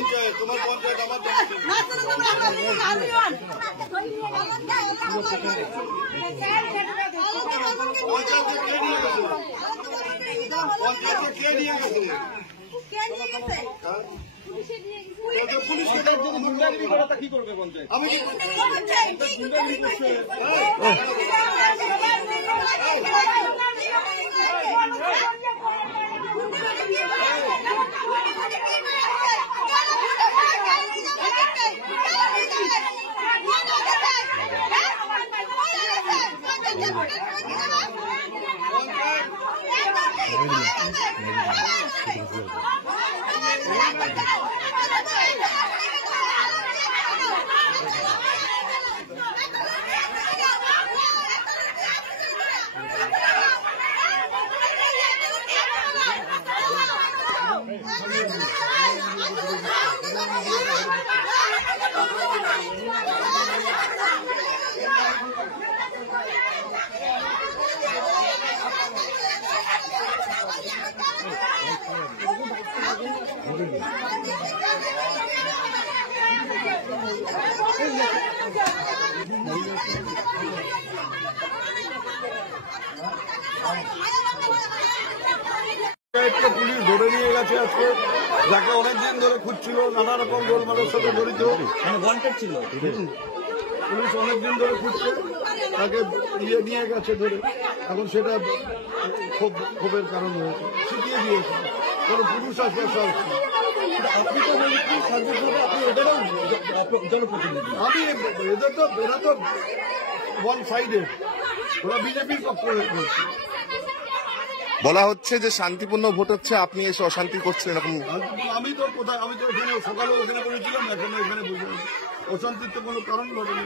পঞ্চায়েত, তোমার পঞ্চায়েত আমার পঞ্চায়েতে কে নিয়ে গেছে? পঞ্চায়েতে কে নিয়ে গেছে? পুলিশকে গুন্ডাগিরি করে তা কি করবে পঞ্চায়েত? আমি কি গুন্ডাগিরি করছে? পুলিশ ধরে নিয়ে গেছে আজকে, যাকে অনেকদিন ধরে খুঁজছিল, নানা রকম গোলমালের সাথে জড়িত, ওয়ান্টেড ছিল। পুলিশ অনেকদিন ধরে খুঁজছে, তাকে নিয়ে গেছে ধরে। এখন সেটা ক্ষোভের কারণ হয়েছে, শিখিয়ে দিয়েছে কোনো পুরুষ আসবে সব। আপনি তো জনপ্রতিনিধি, আমি এরা তো ওয়ান সাইডেড, ওরা বিজেপির পক্ষ হয়েছে। বলা হচ্ছে যে শান্তিপূর্ণ ভোট হচ্ছে, আপনি এসে অশান্তি করছেন এরকম। আমি তো কোথায়, আমি তো ওখানে সকালে ওখানে করেছিলাম, এখন এখানে বসে অশান্তির তো কোনো কারণ ঘটেনি।